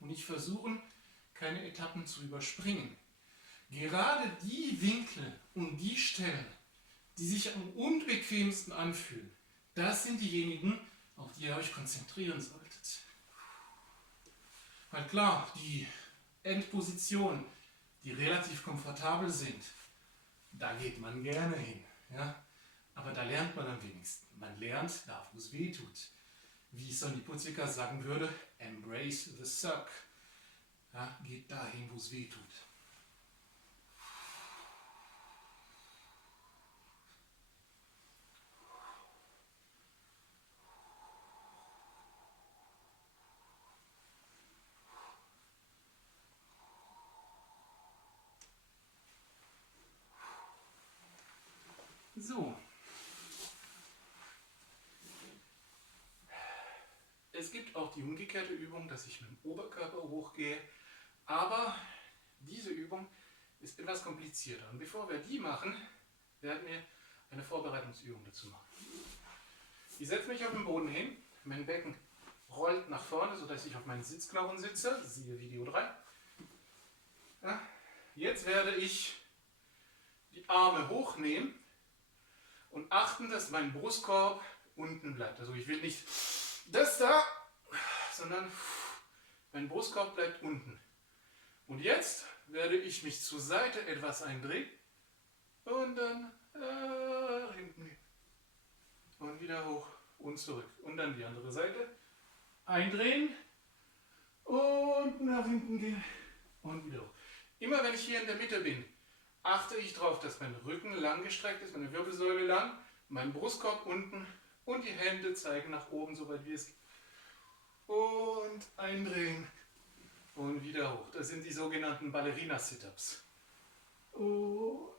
und ich versuche, keine Etappen zu überspringen. Gerade die Winkel und die Stellen, die sich am unbequemsten anfühlen, das sind diejenigen, auf die ihr euch konzentrieren solltet. Weil klar, die Endpositionen, die relativ komfortabel sind, da geht man gerne hin. Ja? Aber da lernt man am wenigsten. Man lernt da, wo es weh tut. Wie Sonny Putziker sagen würde, embrace the suck. Ja, geht dahin, wo es weh tut. So. Es gibt auch die umgekehrte Übung, dass ich mit dem Oberkörper hochgehe, aber diese Übung ist etwas komplizierter. Und bevor wir die machen, werden wir eine Vorbereitungsübung dazu machen. Ich setze mich auf den Boden hin, mein Becken rollt nach vorne, sodass ich auf meinen Sitzknochen sitze, siehe Video 3. Ja, jetzt werde ich die Arme hochnehmen und achten, dass mein Brustkorb unten bleibt. Also ich will nicht das da, sondern mein Brustkorb bleibt unten. Und jetzt werde ich mich zur Seite etwas eindrehen und dann nach hinten gehen. Und wieder hoch und zurück. Und dann die andere Seite. Eindrehen und nach hinten gehen und wieder hoch. Immer wenn ich hier in der Mitte bin, achte ich darauf, dass mein Rücken lang gestreckt ist, meine Wirbelsäule lang, mein Brustkorb unten und die Hände zeigen nach oben, soweit wie es geht. Und eindrehen und wieder hoch. Das sind die sogenannten Ballerina-Sit-Ups. Und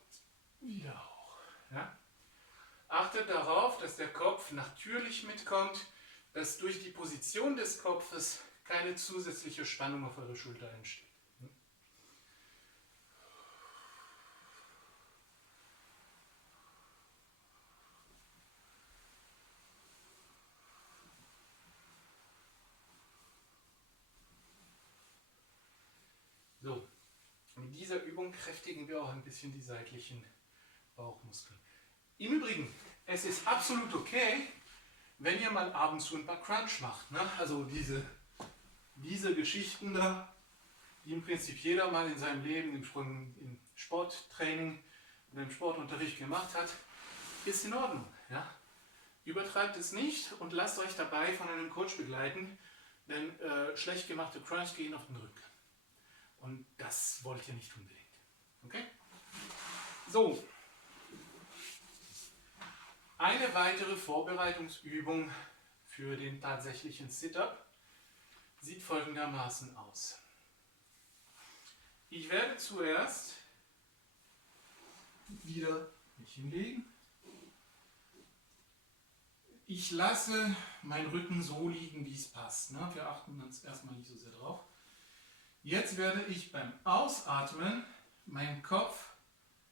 wieder hoch. Ja? Achtet darauf, dass der Kopf natürlich mitkommt, dass durch die Position des Kopfes keine zusätzliche Spannung auf eure Schulter entsteht. So, mit dieser Übung kräftigen wir auch ein bisschen die seitlichen Bauchmuskeln. Im Übrigen, es ist absolut okay, wenn ihr mal ab und zu ein paar Crunch macht. Ne? Also diese Geschichten da, die im Prinzip jeder mal in seinem Leben im Sporttraining oder im Sportunterricht gemacht hat, ist in Ordnung. Ja? Übertreibt es nicht und lasst euch dabei von einem Coach begleiten, denn schlecht gemachte Crunch gehen auf den Rücken. Und das wollt ihr nicht unbedingt. Okay? So. Eine weitere Vorbereitungsübung für den tatsächlichen Sit-Up sieht folgendermaßen aus. Ich werde zuerst wieder mich hinlegen. Ich lasse meinen Rücken so liegen, wie es passt. Ne? Wir achten uns erstmal nicht so sehr drauf. Jetzt werde ich beim Ausatmen meinen Kopf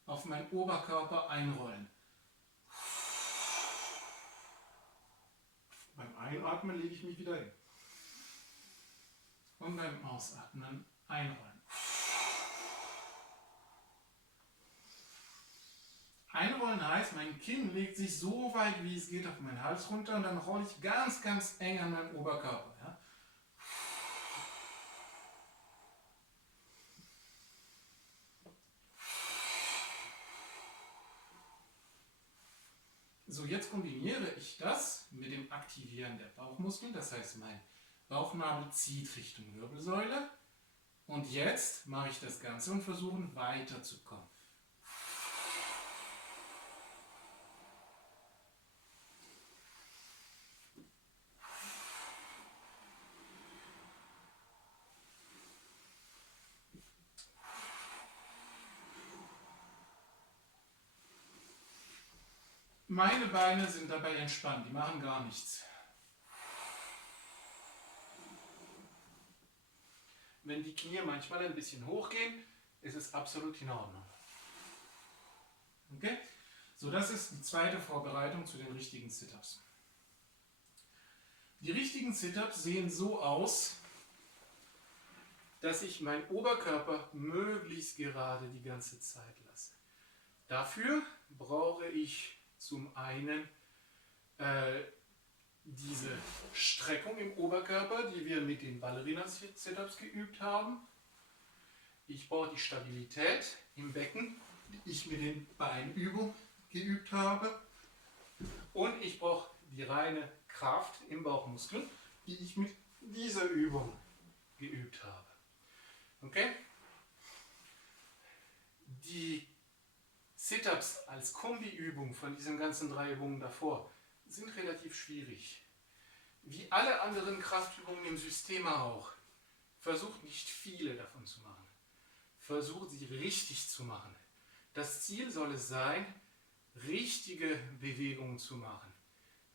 auf meinen Oberkörper einrollen. Beim Einatmen lege ich mich wieder hin. Und beim Ausatmen einrollen. Einrollen heißt, mein Kinn legt sich so weit wie es geht auf meinen Hals runter und dann rolle ich ganz, ganz eng an meinem Oberkörper. Ja? So, jetzt kombiniere ich das mit dem Aktivieren der Bauchmuskeln, das heißt, mein Bauchnabel zieht Richtung Wirbelsäule und jetzt mache ich das Ganze und versuche weiterzukommen. Meine Beine sind dabei entspannt, die machen gar nichts. Wenn die Knie manchmal ein bisschen hochgehen, ist es absolut in Ordnung. Okay? So, das ist die zweite Vorbereitung zu den richtigen Sit-Ups. Die richtigen Sit-Ups sehen so aus, dass ich meinen Oberkörper möglichst gerade die ganze Zeit lasse. Dafür brauche ich zum einen diese Streckung im Oberkörper, die wir mit den Ballerina-Sit-Ups geübt haben. Ich brauche die Stabilität im Becken, die ich mit den Beinübungen geübt habe. Und ich brauche die reine Kraft im Bauchmuskel, die ich mit dieser Übung geübt habe. Okay? Die Sit-Ups als Kombiübung von diesen ganzen 3 Übungen davor sind relativ schwierig. Wie alle anderen Kraftübungen im System auch. Versucht nicht viele davon zu machen. Versucht sie richtig zu machen. Das Ziel soll es sein, richtige Bewegungen zu machen.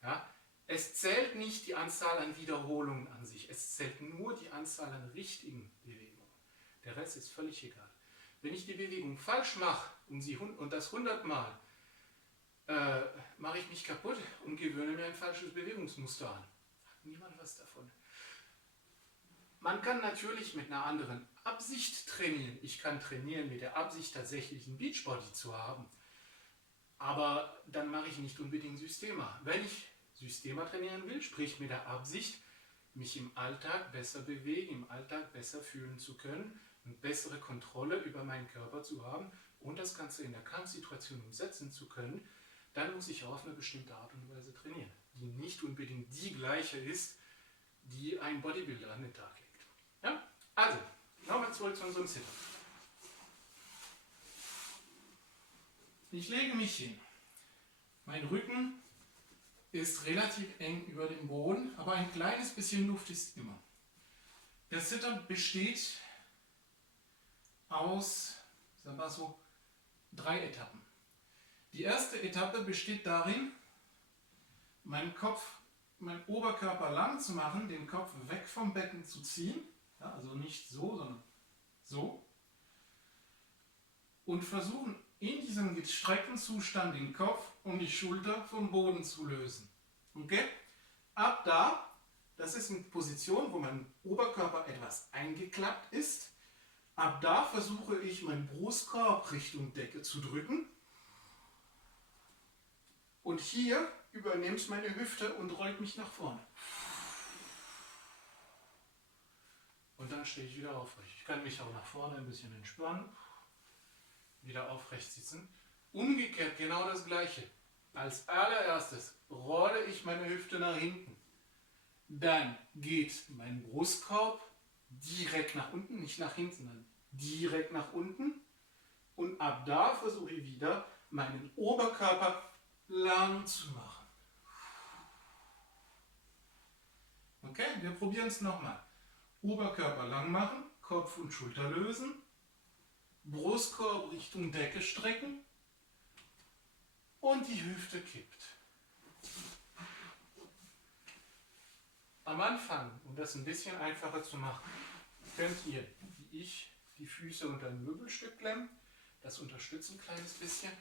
Ja? Es zählt nicht die Anzahl an Wiederholungen an sich, es zählt nur die Anzahl an richtigen Bewegungen. Der Rest ist völlig egal. Wenn ich die Bewegung falsch mache und das 100 Mal, mache ich mich kaputt und gewöhne mir ein falsches Bewegungsmuster an. Hat niemand was davon. Man kann natürlich mit einer anderen Absicht trainieren. Ich kann trainieren mit der Absicht, tatsächlich einen Beachbody zu haben. Aber dann mache ich nicht unbedingt Systema. Wenn ich Systema trainieren will, sprich mit der Absicht, mich im Alltag besser bewegen, im Alltag besser fühlen zu können, eine bessere Kontrolle über meinen Körper zu haben und das Ganze in der Kampfsituation umsetzen zu können, dann muss ich auf eine bestimmte Art und Weise trainieren, die nicht unbedingt die gleiche ist, die ein Bodybuilder an den Tag legt. Ja? Also, nochmal zurück zu unserem Sit-Up. Ich lege mich hin. Mein Rücken ist relativ eng über dem Boden, aber ein kleines bisschen Luft ist immer. Der Sit-Up besteht aus, sagen wir so, 3 Etappen. Die erste Etappe besteht darin, meinen Oberkörper lang zu machen, den Kopf weg vom Becken zu ziehen, ja, also nicht so, sondern so, und versuchen in diesem gestreckten Zustand den Kopf und die Schulter vom Boden zu lösen. Okay? Ab da, das ist eine Position, wo mein Oberkörper etwas eingeklappt ist, ab da versuche ich meinen Brustkorb Richtung Decke zu drücken. Und hier übernehme ich meine Hüfte und rollt mich nach vorne. Und dann stehe ich wieder aufrecht. Ich kann mich auch nach vorne ein bisschen entspannen. Wieder aufrecht sitzen. Umgekehrt genau das gleiche. Als allererstes rolle ich meine Hüfte nach hinten. Dann geht mein Brustkorb direkt nach unten, nicht nach hinten, sondern direkt nach unten. Und ab da versuche ich wieder meinen Oberkörper lang zu machen. Okay, wir probieren es nochmal. Oberkörper lang machen, Kopf und Schulter lösen, Brustkorb Richtung Decke strecken und die Hüfte kippt. Am Anfang, um das ein bisschen einfacher zu machen, könnt ihr, wie ich, die Füße unter ein Möbelstück klemmen. Das unterstützt ein kleines bisschen.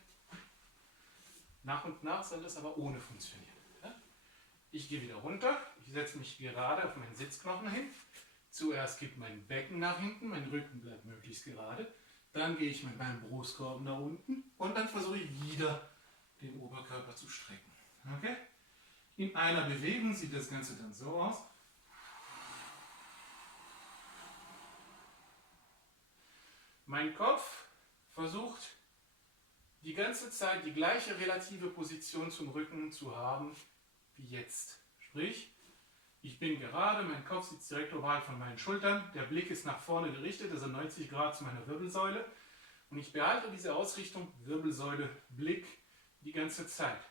Nach und nach soll das aber ohne funktionieren. Ich gehe wieder runter, ich setze mich gerade auf meinen Sitzknochen hin. Zuerst geht mein Becken nach hinten, mein Rücken bleibt möglichst gerade. Dann gehe ich mit meinem Brustkorb nach unten und dann versuche ich wieder den Oberkörper zu strecken. Okay? In einer Bewegung sieht das Ganze dann so aus. Mein Kopf versucht die ganze Zeit die gleiche relative Position zum Rücken zu haben wie jetzt. Sprich, ich bin gerade, mein Kopf sitzt direkt oberhalb von meinen Schultern, der Blick ist nach vorne gerichtet, also 90 Grad zu meiner Wirbelsäule. Und ich behalte diese Ausrichtung Wirbelsäule, Blick die ganze Zeit.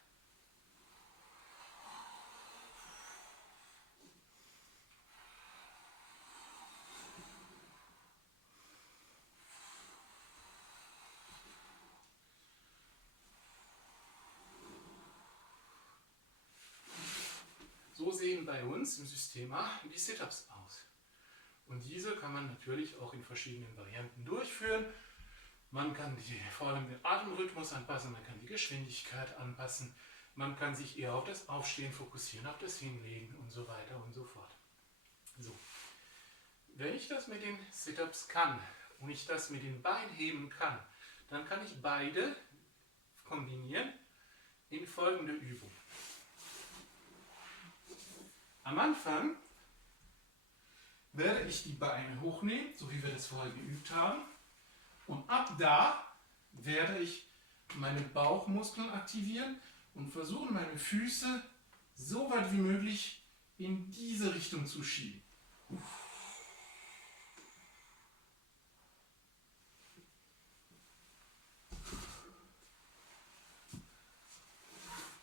So sehen bei uns im System A die Sit-Ups aus. Und diese kann man natürlich auch in verschiedenen Varianten durchführen. Man kann vor allem den Atemrhythmus anpassen, man kann die Geschwindigkeit anpassen, man kann sich eher auf das Aufstehen fokussieren, auf das Hinlegen und so weiter und so fort. So. Wenn ich das mit den Sit-Ups kann und ich das mit den Beinheben kann, dann kann ich beide kombinieren in folgende Übung. Am Anfang werde ich die Beine hochnehmen, so wie wir das vorher geübt haben. Und ab da werde ich meine Bauchmuskeln aktivieren und versuchen, meine Füße so weit wie möglich in diese Richtung zu schieben.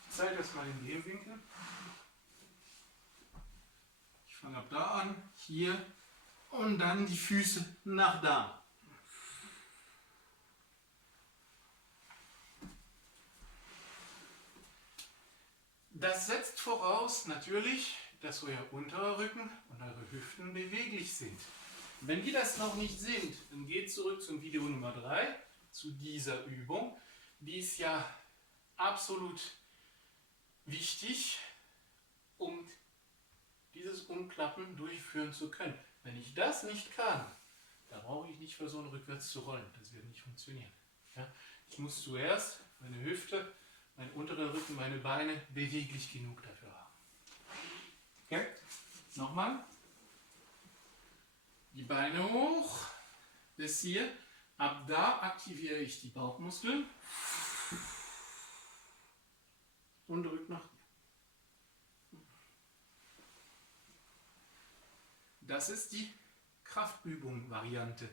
Ich zeige das mal in dem Winkel. Ich fange ab da an, hier, und dann die Füße nach da. Das setzt voraus natürlich, dass euer unterer Rücken und eure Hüften beweglich sind. Wenn die das noch nicht sind, dann geht zurück zum Video Nummer 3, zu dieser Übung. Die ist ja absolut wichtig, um dieses Umklappen durchführen zu können. Wenn ich das nicht kann, dann brauche ich nicht versuchen, rückwärts zu rollen. Das wird nicht funktionieren. Ja? Ich muss zuerst meine Hüfte, mein unterer Rücken, meine Beine beweglich genug dafür haben. Okay? Nochmal. Die Beine hoch, bis hier. Ab da aktiviere ich die Bauchmuskeln und drücke nach hier. Das ist die Kraftübung-Variante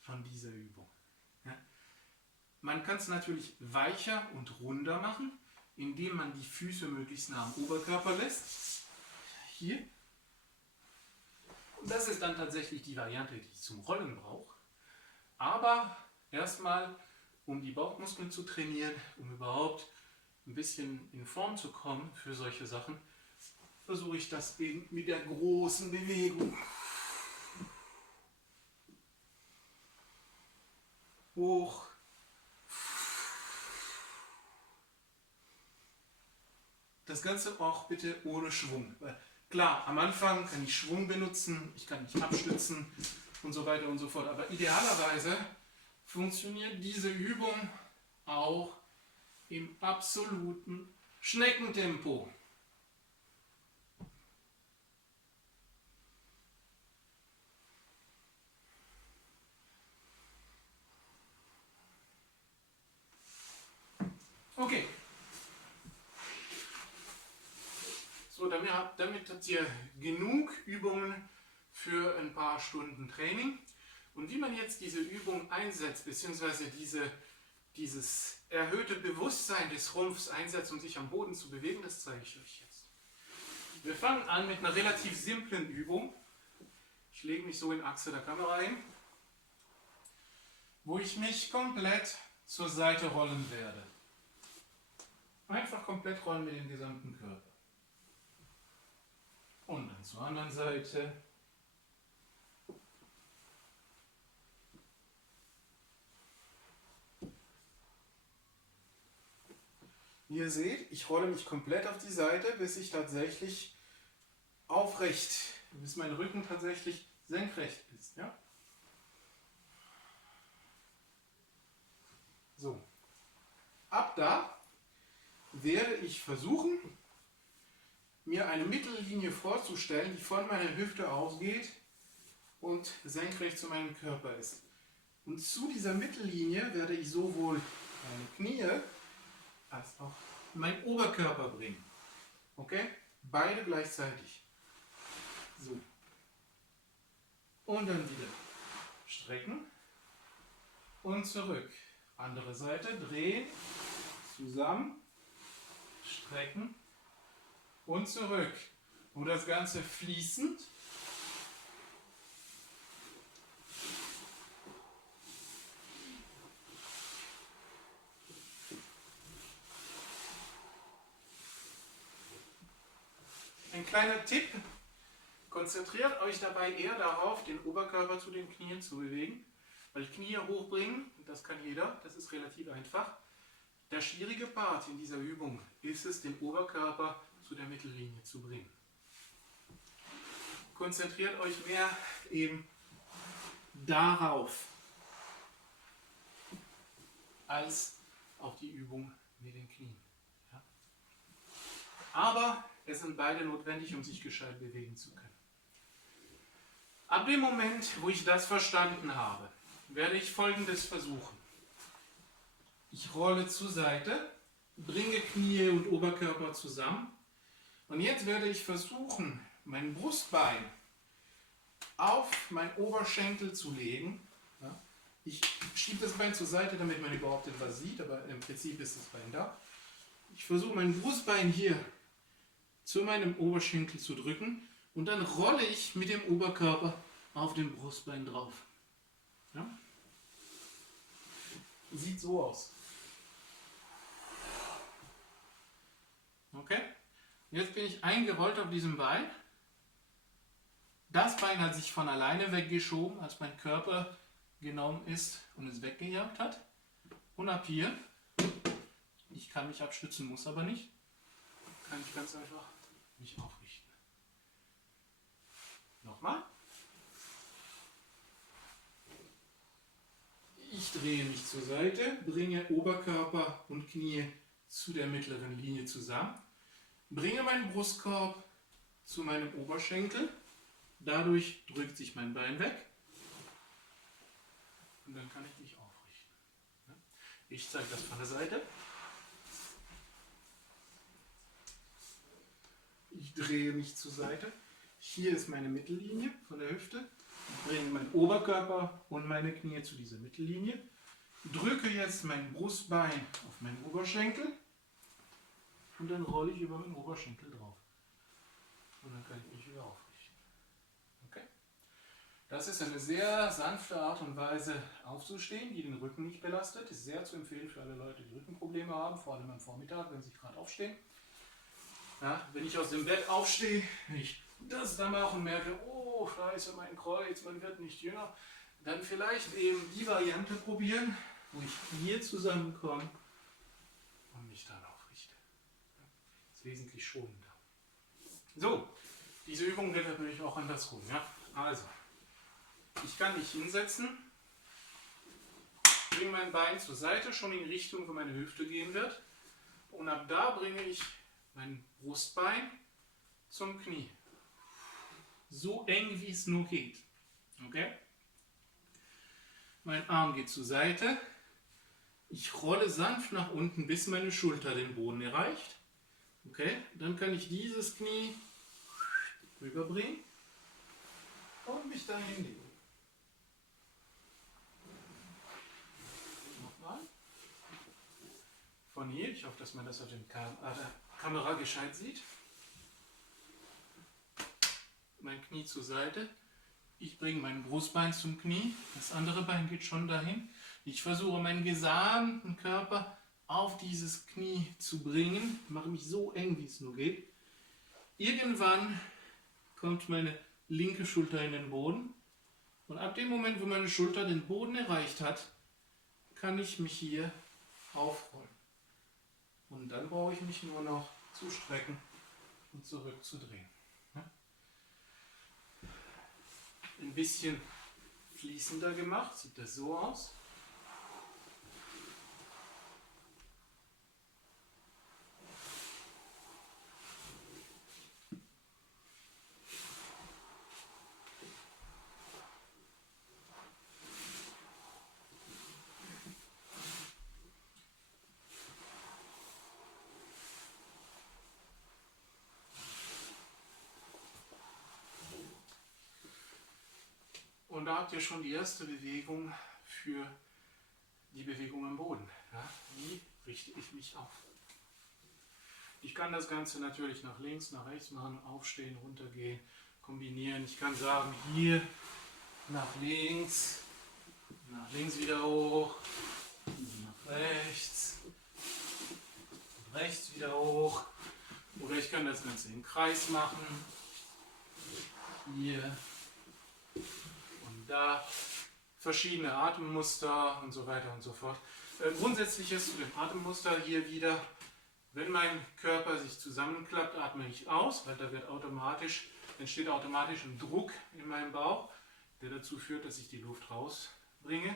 von dieser Übung. Ja? Man kann es natürlich weicher und runder machen, indem man die Füße möglichst nah am Oberkörper lässt. Hier. Und das ist dann tatsächlich die Variante, die ich zum Rollen brauche. Aber erstmal um die Bauchmuskeln zu trainieren, um überhaupt ein bisschen in Form zu kommen für solche Sachen, versuche ich das eben mit der großen Bewegung. Hoch. Das Ganze auch bitte ohne Schwung. Klar, am Anfang kann ich Schwung benutzen, ich kann mich abstützen und so weiter und so fort. Aber idealerweise funktioniert diese Übung auch im absoluten Schneckentempo. Okay. So, damit habt ihr genug Übungen für ein paar Stunden Training. Und wie man jetzt diese Übung einsetzt, beziehungsweise dieses erhöhte Bewusstsein des Rumpfs einsetzt, um sich am Boden zu bewegen, das zeige ich euch jetzt. Wir fangen an mit einer relativ simplen Übung. Ich lege mich so in Achse der Kamera hin, wo ich mich komplett zur Seite rollen werde. Einfach komplett rollen mit dem gesamten Körper. Und dann zur anderen Seite. Wie ihr seht, ich rolle mich komplett auf die Seite, bis ich tatsächlich aufrecht, bis mein Rücken tatsächlich senkrecht ist. Ja? So. Ab da werde ich versuchen, mir eine Mittellinie vorzustellen, die von meiner Hüfte ausgeht und senkrecht zu meinem Körper ist. Und zu dieser Mittellinie werde ich sowohl meine Knie als auch meinen Oberkörper bringen. Okay? Beide gleichzeitig. So. Und dann wieder strecken und zurück. Andere Seite, drehen, zusammen, strecken und zurück. Und das Ganze fließend. Ein kleiner Tipp, konzentriert euch dabei eher darauf, den Oberkörper zu den Knien zu bewegen, weil Knie hochbringen, das kann jeder, das ist relativ einfach. Der schwierige Part in dieser Übung ist es, den Oberkörper zu der Mittellinie zu bringen. Konzentriert euch mehr eben darauf, als auf die Übung mit den Knien. Ja? Aber es sind beide notwendig, um sich gescheit bewegen zu können. Ab dem Moment, wo ich das verstanden habe, werde ich Folgendes versuchen. Ich rolle zur Seite, bringe Knie und Oberkörper zusammen und jetzt werde ich versuchen, mein Brustbein auf meinen Oberschenkel zu legen. Ja, ich schiebe das Bein zur Seite, damit man überhaupt etwas sieht, aber im Prinzip ist das Bein da. Ich versuche mein Brustbein hier zu meinem Oberschenkel zu drücken und dann rolle ich mit dem Oberkörper auf dem Brustbein drauf. Ja? Sieht so aus. Okay? Jetzt bin ich eingerollt auf diesem Bein. Das Bein hat sich von alleine weggeschoben, als mein Körper genommen ist und es weggejagt hat. Und ab hier, ich kann mich abstützen, muss aber nicht, kann ich ganz einfach mich aufrichten. Nochmal. Ich drehe mich zur Seite, bringe Oberkörper und Knie zu der mittleren Linie zusammen, bringe meinen Brustkorb zu meinem Oberschenkel, dadurch drückt sich mein Bein weg und dann kann ich mich aufrichten. Ich zeige das von der Seite. Ich drehe mich zur Seite. Hier ist meine Mittellinie von der Hüfte. Ich bringe meinen Oberkörper und meine Knie zu dieser Mittellinie. Drücke jetzt mein Brustbein auf meinen Oberschenkel und dann rolle ich über meinen Oberschenkel drauf. Und dann kann ich mich wieder aufrichten. Okay? Das ist eine sehr sanfte Art und Weise aufzustehen, die den Rücken nicht belastet. Ist sehr zu empfehlen für alle Leute, die Rückenprobleme haben, vor allem am Vormittag, wenn sie gerade aufstehen. Ja, wenn ich aus dem Bett aufstehe, wenn ich das dann mache und merke, oh scheiße, mein Kreuz, man wird nicht jünger, dann vielleicht eben die Variante probieren, wo ich hier zusammenkomme und mich dann aufrichte. Das ist wesentlich schonender. So, diese Übung geht natürlich auch andersrum. Ja? Also, ich kann mich hinsetzen, bringe mein Bein zur Seite, schon in die Richtung, wo meine Hüfte gehen wird. Und ab da bringe ich mein Brustbein zum Knie. So eng wie es nur geht. Okay? Mein Arm geht zur Seite. Ich rolle sanft nach unten, bis meine Schulter den Boden erreicht. Okay? Dann kann ich dieses Knie rüberbringen und mich dahin legen. Nochmal. Von hier, ich hoffe, dass man das auf der Kamera gescheit sieht. Mein Knie zur Seite. Ich bringe mein Brustbein zum Knie. Das andere Bein geht schon dahin. Ich versuche meinen gesamten Körper auf dieses Knie zu bringen. Mache mich so eng, wie es nur geht. Irgendwann kommt meine linke Schulter in den Boden. Und ab dem Moment, wo meine Schulter den Boden erreicht hat, kann ich mich hier aufrollen. Und dann brauche ich mich nur noch zu strecken und zurückzudrehen. Ein bisschen fließender gemacht, sieht das so aus. Und da habt ihr schon die erste Bewegung für die Bewegung am Boden. Ja, wie richte ich mich auf? Ich kann das Ganze natürlich nach links, nach rechts machen, aufstehen, runtergehen, kombinieren. Ich kann sagen, hier nach links wieder hoch, nach rechts wieder hoch. Oder ich kann das Ganze im Kreis machen. Hier. Da verschiedene Atemmuster und so weiter und so fort. Grundsätzlich ist zu dem Atemmuster hier wieder, wenn mein Körper sich zusammenklappt, atme ich aus, weil da entsteht automatisch ein Druck in meinem Bauch, der dazu führt, dass ich die Luft rausbringe.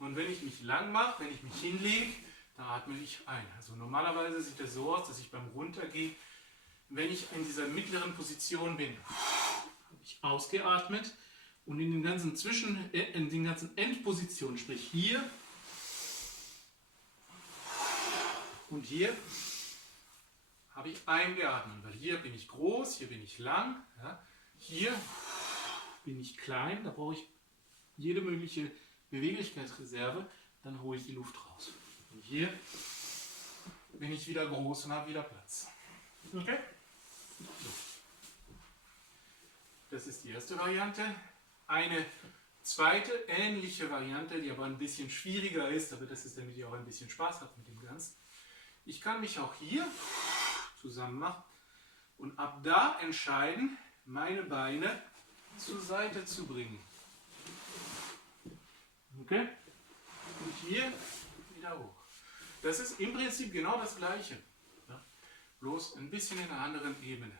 Und wenn ich mich lang mache, wenn ich mich hinlege, dann atme ich ein. Also normalerweise sieht das so aus, dass ich beim Runtergehen, wenn ich in dieser mittleren Position bin, habe ich ausgeatmet. Und in den ganzen Endpositionen, sprich hier und hier, habe ich eingeatmet. Weil hier bin ich groß, hier bin ich lang, ja. Hier bin ich klein, da brauche ich jede mögliche Beweglichkeitsreserve, dann hole ich die Luft raus. Und hier bin ich wieder groß und habe wieder Platz. Okay? So. Das ist die erste Variante. Eine zweite ähnliche Variante, die aber ein bisschen schwieriger ist, aber das ist, damit ihr auch ein bisschen Spaß habt mit dem Ganzen. Ich kann mich auch hier zusammen machen und ab da entscheiden, meine Beine zur Seite zu bringen. Okay? Und hier wieder hoch. Das ist im Prinzip genau das Gleiche. Ja? Bloß ein bisschen in einer anderen Ebene.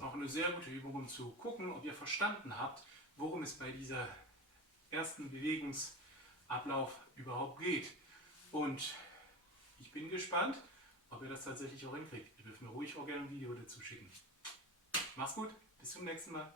Auch eine sehr gute Übung, um zu gucken, ob ihr verstanden habt, worum es bei dieser ersten Bewegungsablauf überhaupt geht. Und ich bin gespannt, ob ihr das tatsächlich auch hinkriegt. Ihr dürft mir ruhig auch gerne ein Video dazu schicken. Macht's gut, bis zum nächsten Mal.